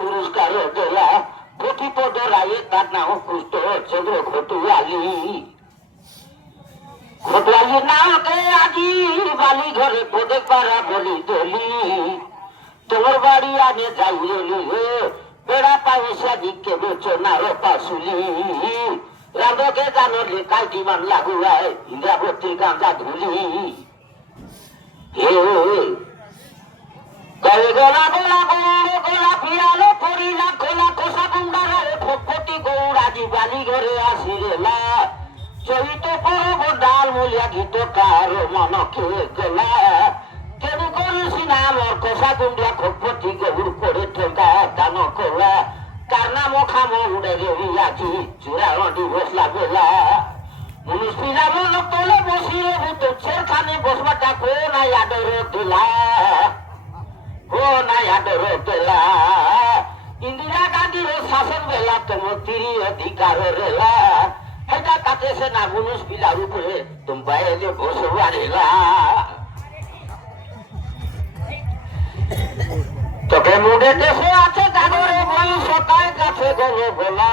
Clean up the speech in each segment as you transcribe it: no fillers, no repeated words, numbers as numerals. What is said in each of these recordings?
পুরস্কার দেলা প্রতিপদ রায়ে তার নাম কুষ্ট চন্দ্র ঘটুয়ালি ঘটুয়ালি নামকে আজি বালি ঘরে পদে পারা বলি দলি তোমার বাড়ি আনে যাইলি বেড়া পয়সা দিকে বেচনার পাশুলি রাধকে জানলে কাইটি মান লাগুয়ায় ইন্দ্রাবতী গাঁজা ধুলি হে গোলা গোলা গৌড় গোলা পিয়ালো পরিলা খোলা কোষা গুন্ডার ফটি গৌড়াজি বালি ঘরে আসিরেলা চলিত পরব ডাল মূলিয়া গীত কার মনকে গলা কেন করিস না আমার কোষা গুন্ডা ফটি গৌড় করে ঠোকা দান কলা কার নাম খাম উড়ে রেবিয়াছি চূড়াটি বসলা বেলা মানুষ পিলা মন তোলে বসিলে ভূত সেখানে বসবাটা কো না আদর দিলা ইন্দিরা গান্ধীর শাসন বেলা তোমার তিরি অধিকার রেলা এটা কাটেছে না মানুষ পিলার উপরে তোমরা এলে বসবা রেলা তোকে মুডে দেশে আছে গাগরে বই সতায় কাছে গলো বলা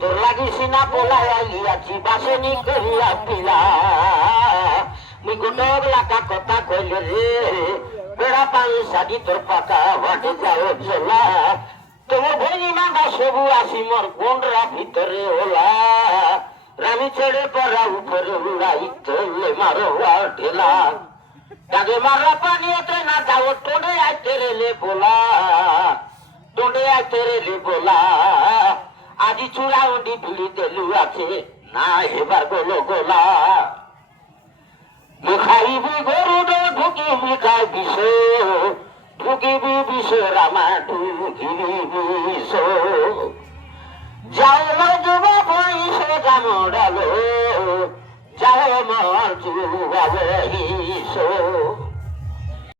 তোর লাগিস না বলাই আইয়াছি বাসনি করিয়া পিলা মুই গোটক লাকা কথা কইলে রে বেড়া পয়সা দি তোর পাকা বাটে যাও চলা তোমার ভৈনী মাগা সবু আসি মোর কোনরা ভিতরে ওলা রামি ছেড়ে পড়া উপরে উড়াই তোলে মারো ঢেলা তাকে মারা পানিতে না যাও টোড়ে আইতে রেলে বলা টোড়ে আইতে রেলে বলা আজি চূড়া উন্ডি ভিড়ি দেলু আছে না এবার গোলো গোলা খাইবি গরু ঢুকিবি খাই বিষ ঢুকিবি বিষ রামা ঢুকিবি বিষ যাও মজুব পয়স জামড়ালো যাও মজুব